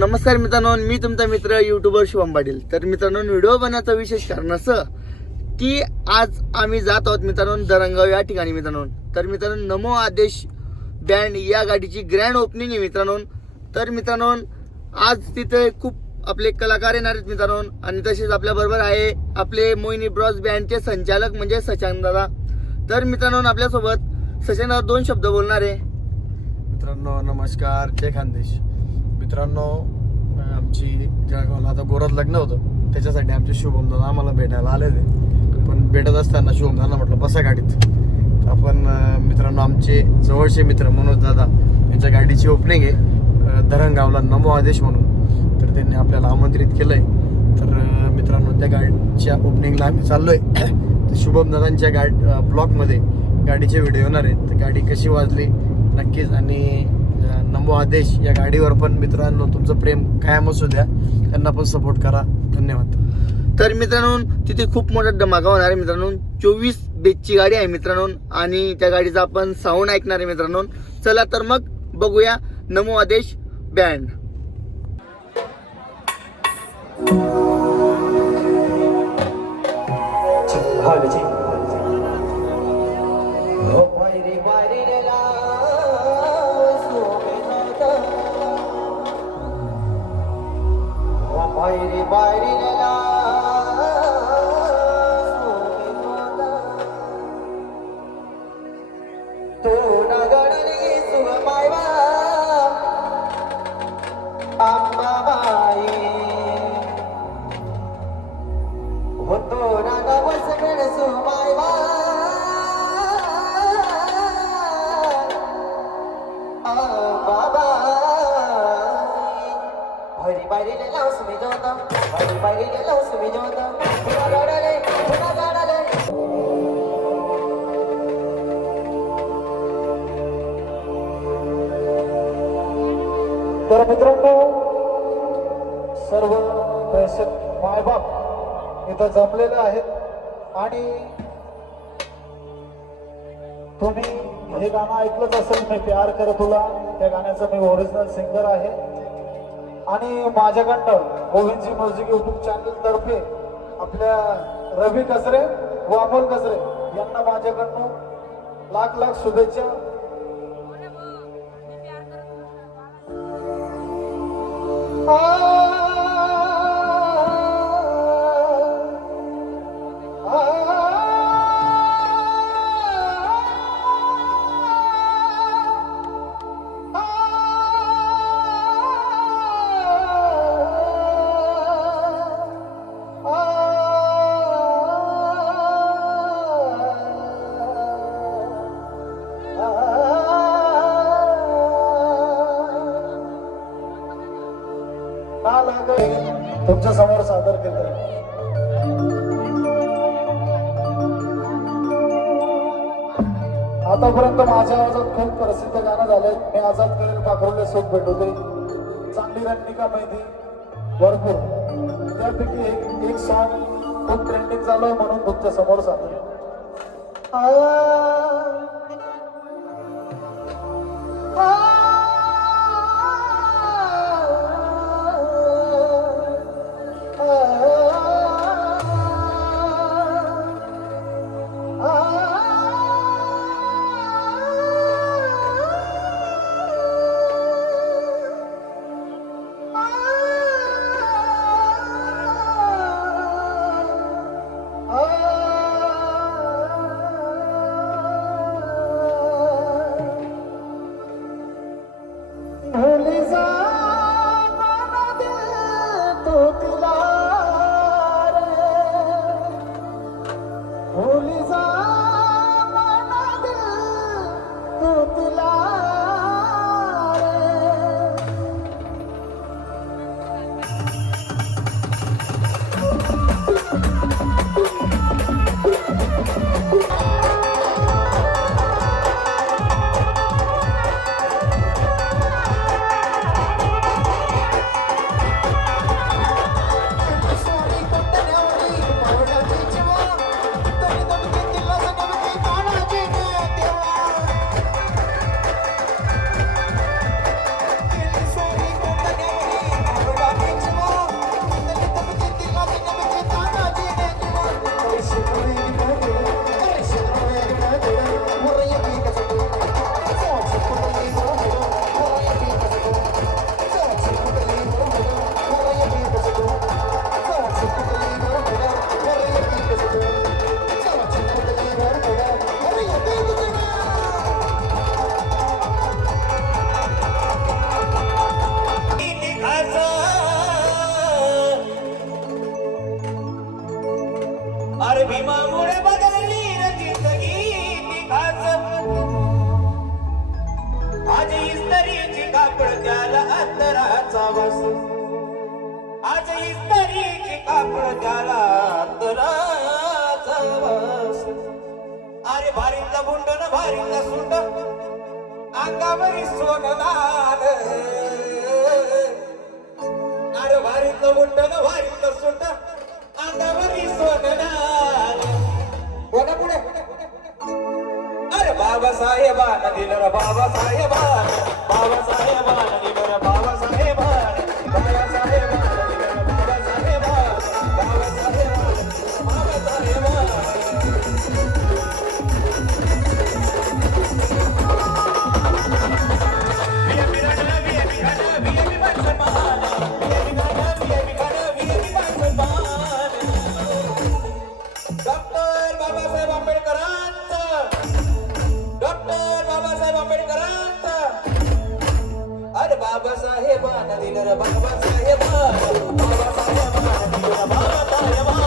नमस्कार मित्रांनो, मी तुमचा मित्र यूट्यूबर शुभम पाटील. तर मित्रांनो, व्हिडिओ बनवण्याचं विशेष कारण असं की आज आम्ही जात आहोत मित्रांनो दरंगाव या ठिकाणी मित्रांनो. तर मित्रांनो, नमो आदेश बँड या गाडीची ग्रँड ओपनिंग आहे मित्रांनो. तर मित्रांनो, आज तिथे खूप आपले कलाकार येणार आहेत मित्रांनो. आणि तसेच आपल्या बरोबर आहे आपले मोहिनी ब्रॉस बँडचे संचालक म्हणजे सचान दादा. तर मित्रांनो, आपल्यासोबत सचान दादा 2 शब्द बोलणार आहे. मित्रांनो नमस्कार, जय खानदेश. मित्रांनो, आमची जळगावला आता गोरात लग्न होतं, त्याच्यासाठी आमचे शुभम दादा आम्हाला भेटायला आले ते. पण भेटत असताना शुभम दादा म्हटलं बसा गाडीत. आपण मित्रांनो, आमचे जवळचे मित्र मनोज दादा यांच्या गाडीची ओपनिंग आहे धरणगावला नमो आदेश म्हणून. तर त्यांनी आपल्याला आमंत्रित केलंय. तर मित्रांनो, त्या गाडीच्या ओपनिंगला आम्ही चाललोय. तर शुभम दादांच्या ब्लॉगमध्ये गाडीचे व्हिडिओ येणार आहेत. तर गाडी कशी वाजली नक्कीच. आणि नमो आदेश या गाडीवर पण मित्रांनो तुमचं प्रेम कायम असू द्या, त्यांना पण सपोर्ट करा. धन्यवाद. तर मित्रांनो, तिथे खूप मोठा धमाका होणार आहे मित्रांनो. 24 बेचची गाडी आहे मित्रांनो आणि त्या गाडीचा आपण साऊंड ऐकणार आहे मित्रांनो. चला तर मग बघूया नमो आदेश बँड. तर मित्रांनो, सर्व प्रेक्षक मायबाप इथं जमलेले आहेत आणि तुम्ही हे गाणं ऐकलंच असेल, मी प्यार कर तुला. त्या गाण्याचा मी ओरिजिनल सिंगर आहे. आणि माझ्याकडनं गोविंदजी म्युझिक यूट्यूब चॅनल तर्फे आपल्या रवी गजरे व अमोल गजरे यांना माझ्याकडनं लाख लाख शुभेच्छा. तुमच्या समोर सादर केलं. आतापर्यंत माझ्या आवाजात खूप प्रसिद्ध गाणं झालंय. मी आझाद करेल पाखरुले सुख भेटवते, चांगली रणनिका माहिती भरपूर. त्यापैकी एक सॉन्ग खूप ट्रेंडिंग झालं म्हणून तुमच्या समोर सादर. भारीतलं बुंडन भारीतलं सुंड अंगावरी सोनलाल अरे भारीतलं बुंडन भारीतलं सुंड अंगावरी सोनलाल कोणा पुढे अरे बाबासाहेबान दिलं रे बाबासाहेबान बाबासाहेबान दिलं रे बाबासाहेबान बाबासाहेबान दिलं रे बाबासाहेबान बाबासाहेबान बाबासाहेबान डॉक्टर बाबासाहेब आंबेडकरांचं डॉक्टर बाबासाहेब आंबेडकरांचं अरे बाबासाहेबांना दिलं रे बाबासाहेबान बाबासाहेबांना दिलं रे बाबासाहेबान